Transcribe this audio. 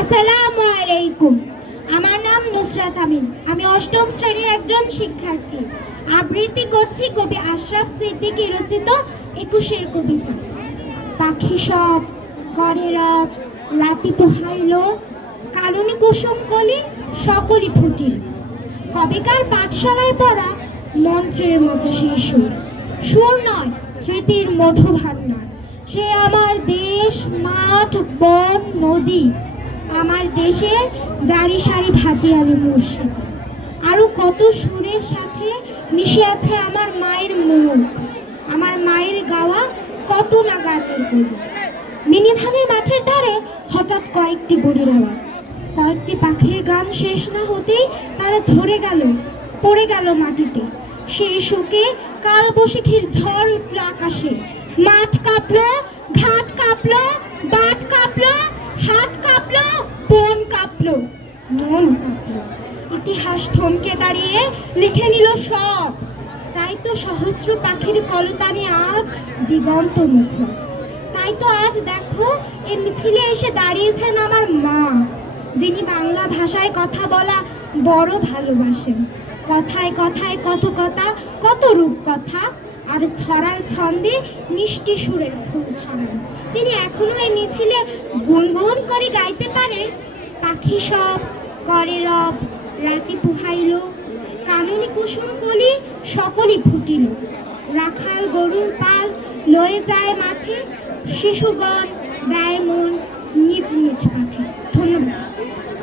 আসসালামু আলাইকুম। আমার নাম নুসরাত আমিন। আমি অষ্টম শ্রেণীর একজন শিক্ষার্থী। আবৃত্তি করছি কবি আশরাফ সিদ্দিকী রচিত ২১-এর কবিতা। পাখি সব করে রব, রাতি পোহাইল, কাননি কুসুম কলি সকলই ফুটিল। কবিকার পাঠশালায় পড়া মন্ত্রের মতো সেই সুর, সুর নয় স্মৃতির মধু ভান্ডার। সে আমার দেশ, মাঠ, বন, নদী, আমার দেশে জারি সারি ভাটিয়ালি মুর্শিদ। আরো কত সুরের সাথে মিশে আছে আমার মায়ের মুখ, আমার মায়ের গাওয়া কত না গানের কলি। মিনি ধানের মাঠের ধারে হঠাৎ কয়েকটি গরুর আওয়াজ, কয়েকটি পাখির গান শেষ না হতেই তারা ঝরে গেল, পড়ে গেল মাটিতে। সেই শোকে কাল বৈশাখীর ঝড় উঠল আকাশে। মাঠ কাঁপলো, ঘাট কাঁপলো, বাট কাঁপলো, হাত কাঁপলো, বন কাঁপলো, মন কাঁপলো। ইতিহাস থমকে দাঁড়িয়ে লিখে নিল সব। তাই তো সহস্র পাখির কলতানে আজ দিগন্ত মুখর। তাই তো আজ দেখো এই মিছিলে এসে দাঁড়িয়েছেন আমার মা, যিনি বাংলা ভাষায় কথা বলা বড় ভালোবাসেন। কথায় কথায় কত কথা, কত রূপ কথা, আর ছড়ার ছন্দে মিষ্টি সুরের ফুল ছড়ান। তিনি এখনো এই মিছিলে গুনগুন করে গাইতে পারেন, পাখি সব করে রব, রাতি পুহাইল, কাননি কুসুম কলি সকলই ফুটিল। রাখাল গরুর পাল লয়ে যায় মাঠে, শিশুগণ দেয় মন নিজ নিজ পাঠে। ধন্যবাদ।